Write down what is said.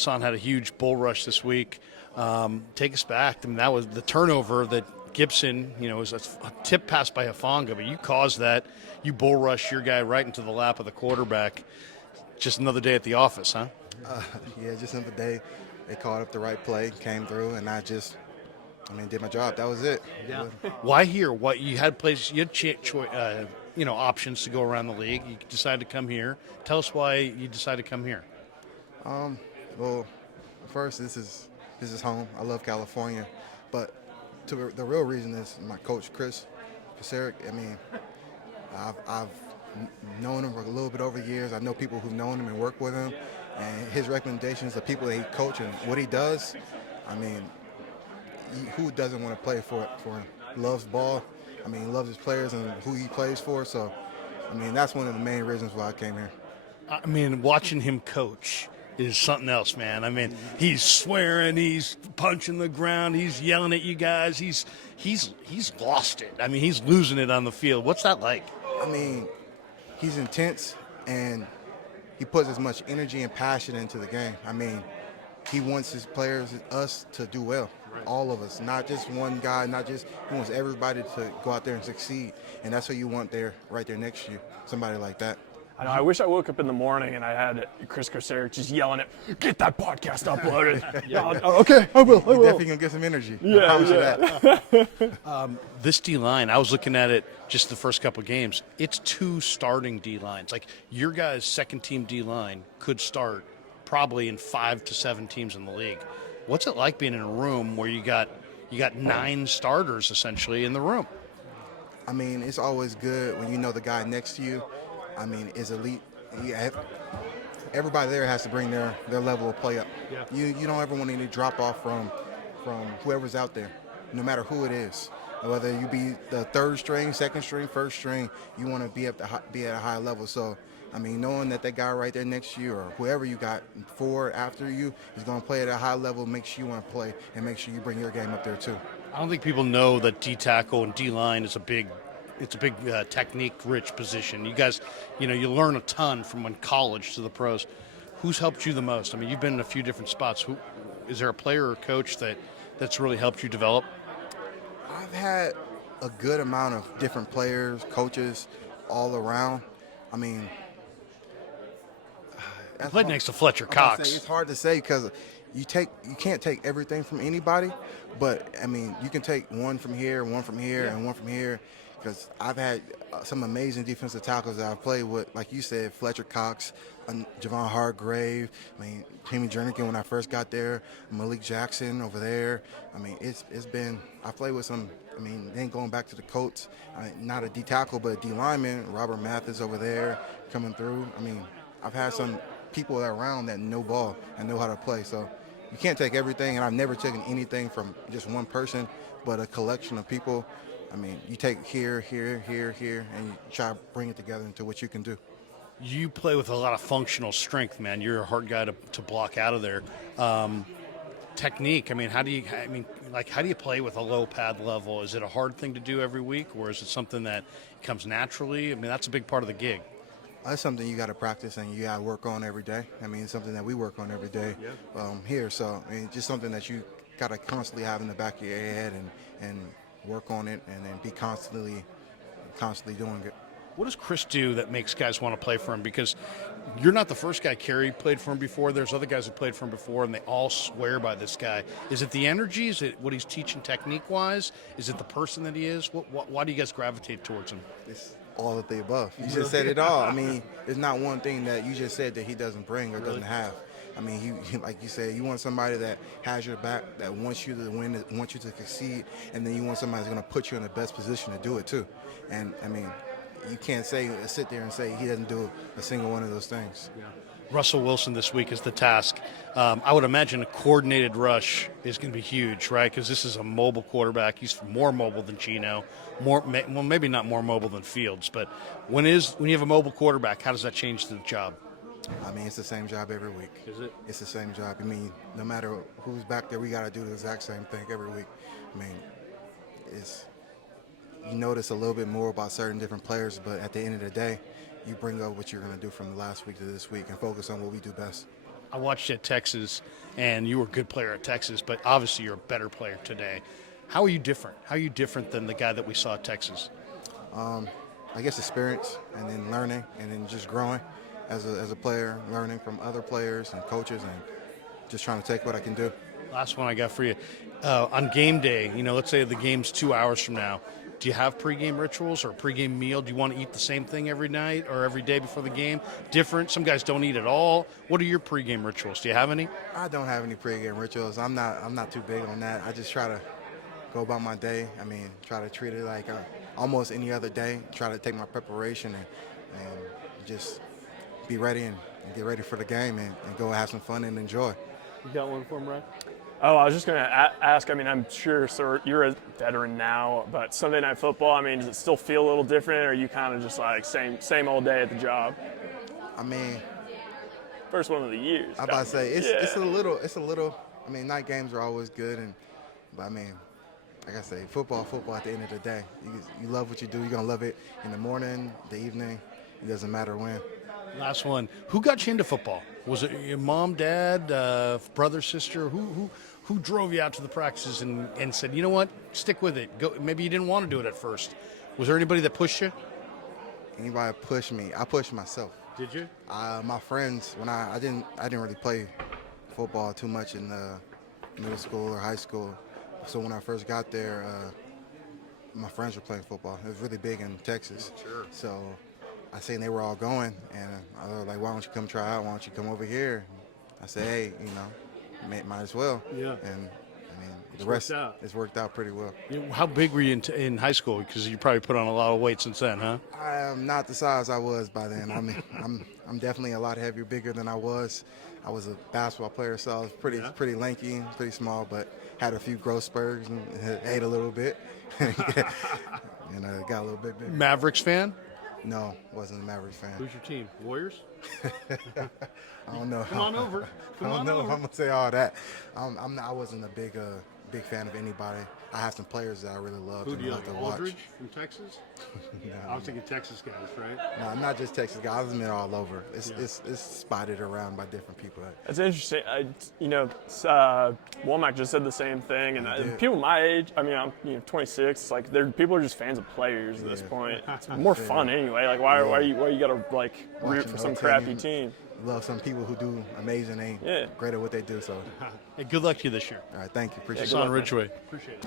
Hassan had a huge bull rush this week. Take us back. I mean, that was the turnover that Gibson, was a tip pass by Hafanga, but you caused that. You bull rush your guy right into the lap of the quarterback. Just another day at the office, huh? Yeah, just another day. They called up the right play, came through, and I did my job. That was it. Yeah. Why here? What you had places, you had options to go around the league. You decided to come here. Tell us why you decided to come here. Well, first, this is home. I love California, but the real reason is my coach, Chris Krueger. I mean, I've known him for a little bit over the years. I know people who've known him and worked with him, and his recommendations, the people that he coaches and what he does. I mean, who doesn't want to play for him? Loves ball. I mean, loves his players and who he plays for. So, I mean, that's one of the main reasons why I came here. I mean, watching him coach is something else, man. I mean, he's swearing, he's punching the ground, he's yelling at you guys. He's lost it. I mean, he's losing it on the field. What's that like? I mean, he's intense and he puts as much energy and passion into the game. I mean, he wants his players, us, to do well. Right. All of us, not just one guy, he wants everybody to go out there and succeed. And that's what you want there, right there next to you, somebody like that. I know, I wish I woke up in the morning and I had Chris Krueger just yelling get that podcast uploaded. Okay, I will. You're definitely going to get some energy. Yeah, I promise you that. This D-line, I was looking at it just the first couple of games. It's 2 starting D-lines. Like, your guys' second-team D-line could start probably in 5 to 7 teams in the league. What's it like being in a room where you got 9 starters, essentially, in the room? I mean, it's always good when you know the guy next to you, I mean, is elite. Everybody there has to bring their level of play up. Yeah. You don't ever want any drop off from whoever's out there, no matter who it is. Whether you be the third string, second string, first string, you want to be at a high level. So, I mean, knowing that guy right there next to you or whoever you got forward after you is going to play at a high level makes sure you want to play and make sure you bring your game up there too. I don't think people know that D-tackle and D-line is a big technique-rich position. You guys, you learn a ton from when college to the pros. Who's helped you the most? I mean, you've been in a few different spots. Is there a player or coach that's really helped you develop? I've had a good amount of different players, coaches, all around. I mean, I played next to Fletcher Cox. It's hard to say because you can't take everything from anybody, but I mean, you can take one from here, and one from here. Because I've had some amazing defensive tackles that I've played with, like you said, Fletcher Cox, Javon Hargrave, I mean, Timmy Jernigan when I first got there, Malik Jackson over there. I mean, it's been, I played with some, I mean, then going back to the Colts, not a D tackle, but a D lineman, Robert Mathis over there coming through. I mean, I've had some people around that know ball and know how to play. So you can't take everything, and I've never taken anything from just one person, but a collection of people. I mean, you take here, and you try to bring it together into what you can do. You play with a lot of functional strength, man. You're a hard guy to block out of there. Technique. I mean, how do you play with a low pad level? Is it a hard thing to do every week, or is it something that comes naturally? I mean, that's a big part of the gig. That's something you got to practice and you got to work on every day. I mean, it's something that we work on every day here. So, I mean, just something that you got to constantly have in the back of your head and work on it, and then be constantly doing it. What does Chris do that makes guys want to play for him? Because you're not the first guy. Kerry played for him before. There's other guys who played for him before, and they all swear by this guy. Is it the energy? Is it what he's teaching technique-wise? Is it the person that he is? Why do you guys gravitate towards him? It's all of the above. You just said it all. I mean, there's not one thing that you just said that he doesn't bring or doesn't have. I mean, he like you said, you want somebody that has your back, that wants you to win, that wants you to succeed, and then you want somebody that's going to put you in the best position to do it too. And I mean, you can't sit there and say he doesn't do a single one of those things. Yeah. Russell Wilson this week is the task. I would imagine a coordinated rush is going to be huge, right? Because this is a mobile quarterback. He's more mobile than Geno. Maybe not more mobile than Fields, but when you have a mobile quarterback, how does that change the job? I mean, it's the same job every week. Is it? It's the same job. I mean, no matter who's back there, we got to do the exact same thing every week. I mean, you notice a little bit more about certain different players, but at the end of the day, you bring up what you're going to do from the last week to this week and focus on what we do best. I watched you at Texas, and you were a good player at Texas, but obviously you're a better player today. How are you different? How are you different than the guy that we saw at Texas? I guess experience and then learning and then just growing as a player, learning from other players and coaches and just trying to take what I can do. Last one I got for you. On game day, let's say the game's 2 hours from now. Do you have pregame rituals or a pregame meal? Do you want to eat the same thing every night or every day before the game? Different? Some guys don't eat at all. What are your pregame rituals? Do you have any? I don't have any pregame rituals. I'm not too big on that. I just try to go about my day. I mean, try to treat it like almost any other day. Try to take my preparation and just be ready and get ready for the game and go have some fun and enjoy. You got one for him, Brian? Oh, I was just going to ask, I mean, I'm sure, sir, you're a veteran now, but Sunday Night Football, I mean, does it still feel a little different, or are you kind of just like same old day at the job? I mean, first one of the years. I'm about to say, it's a little, I mean, night games are always good, but I mean, like I say, football at the end of the day. You love what you do, you're going to love it in the morning, the evening, it doesn't matter when. Last one. Who got you into football? Was it your mom, dad, brother, sister? Who drove you out to the practices and said, you know what, stick with it? Go. Maybe you didn't want to do it at first. Was there anybody that pushed you? Anybody pushed me? I pushed myself. Did you? My friends, when I didn't really play football too much in middle school or high school. So when I first got there, my friends were playing football. It was really big in Texas. Sure. So I seen they were all going, and I was like, why don't you come try out? Why don't you come over here? I said, hey, might as well. Yeah. And I mean, the rest, it's worked out pretty well. How big were you in high school? Because you probably put on a lot of weight since then, huh? I am not the size I was by then. I mean, I'm definitely a lot heavier, bigger than I was. I was a basketball player, so I was pretty lanky, pretty small, but had a few growth spurts and ate a little bit. and I got a little bit bigger. Mavericks fan? No, wasn't a Mavericks fan. Who's your team? Warriors? I don't know. Come on over. I don't know if I'm gonna say all that. I wasn't a big fan of anybody. I have some players that I really loved Who do you and loved like? to watch. Aldridge from Texas? I was thinking Texas guys, right? No, I'm not just Texas guys. I've been all over. It's spotted around by different people. That's interesting. Womack just said the same thing, and people my age. I mean, I'm 26. Like, people are just fans of players at this point. It's more fun anyway. Like, why you gotta root for some crappy team? Love some people who do amazing. They great at what they do. So, Hey, good luck to you this year. all right, thank you. Appreciate it. Hassan Ridgeway. Appreciate it.